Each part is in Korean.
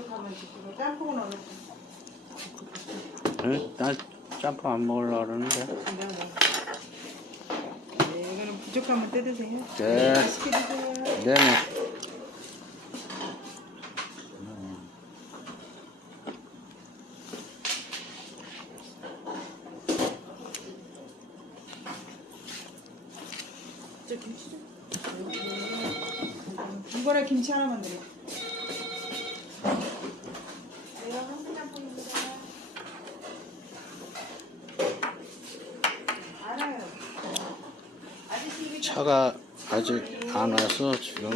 부족하면 어느 응? 난 짬뽕 안 먹으려고 그러는데. 근데 뭐. 네, 이거는 부족하면 떼 드세요. 네. 맛있게 드세요. 네네. 저 김치 좀. 이번에 김치 하나만 드려. 내가 한국 짬뽕입니다. 알아요. 아저씨 이거 차가 아직 안 와서 지금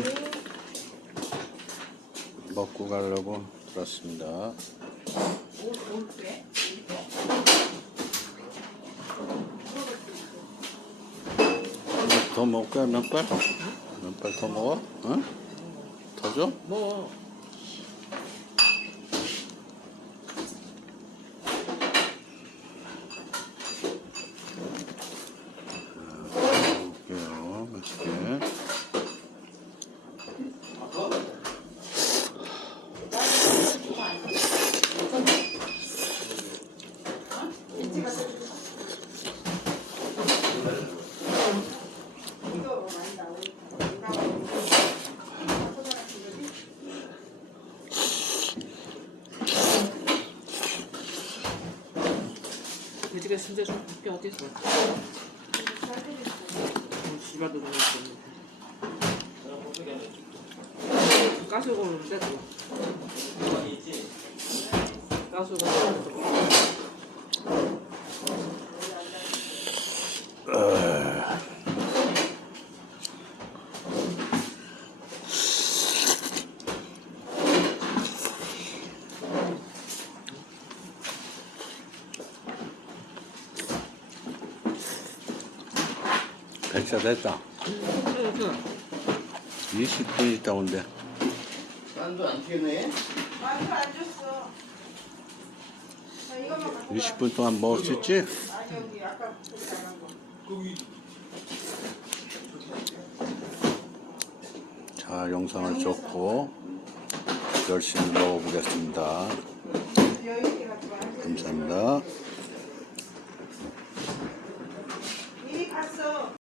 먹고 가려고 들었습니다. 더 먹을까? 몇 발? 몇발더 먹어? 응? 더 줘? 뭐? 먹을게요. 맛있게. 나오니까. 돼지가 진짜 좀 밖에 어디 있어? 지라도 너무 있었는데. 가스고는 떼고. 가스고 됐다. 떼고. 20분 있다 온대. 딴도 안 튀네. 만두 안 줬어. 자, 이거만 갖고 가. 20분 동안 먹을 수 있지? 아니 여기 아까 거기 나간 거. 자, 영상을 줬고 열심히 먹어보겠습니다. 여유 있게 갖고 가. 감사합니다.